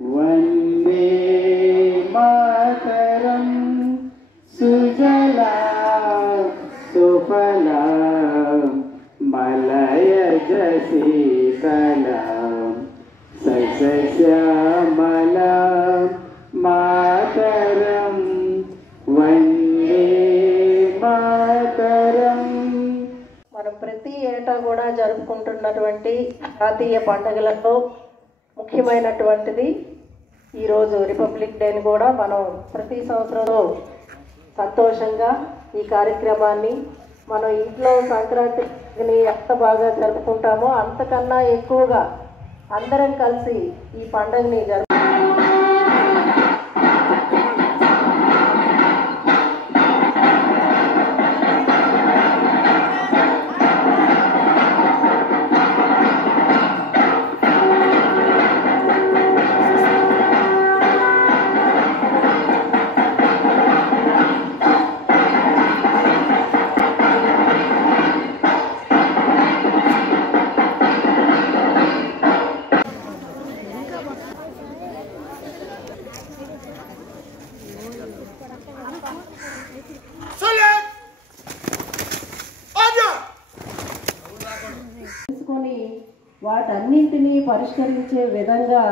वन्दे मातरं सुजला सुफला मलयज शीतला सस्यश्यामला मातरं वन्दे मातरं। మనం ప్రతి ఏటా కూడా జరుపుకుంటున్నటువంటి జాతీయ పండుగలలో ముఖ్యమైనటువంటిది ఈరోజు రిపబ్లిక్ డేని కూడా మనం ప్రతి సంవత్సరం సంతోషంగా ఈ కార్యక్రమాన్ని మనం ఇంట్లో సంక్రాంతిని ఎంత బాగా జరుపుకుంటామో అంతకన్నా ఎక్కువగా అందరం కలిసి ఈ పండుగని తెలుసుకొని వాటన్నింటినీ పరిష్కరించే విధంగా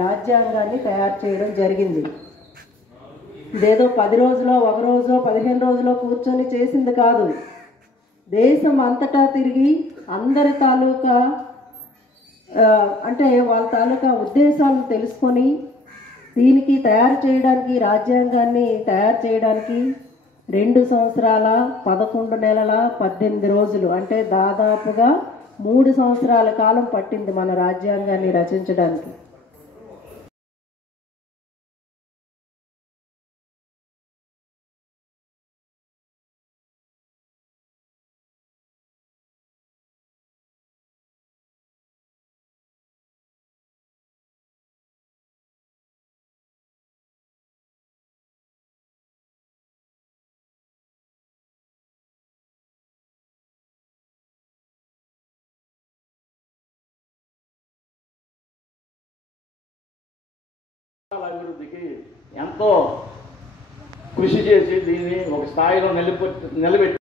రాజ్యాంగాన్ని తయారు చేయడం జరిగింది. ఇదేదో 10 రోజులో 1 రోజో 15 రోజులో కూర్చొని చేసింది కాదు. దేశం అంతటా తిరిగి అందరి తాలూకా అంటే వాళ్ళ తాలూకా ఉద్దేశాలను తెలుసుకొని దీనికి తయారు చేయడానికి రాజ్యాంగాన్ని తయారు చేయడానికి 2 సంవత్సరాల 11 నెలల 18 రోజులు అంటే దాదాపుగా 3 సంవత్సరాల కాలం పట్టింది మన రాజ్యాంగాన్ని రచించడానికి. అభివృద్ధికి ఎంతో కృషి చేసి దీన్ని ఒక స్థాయిలో నిలబెట్టి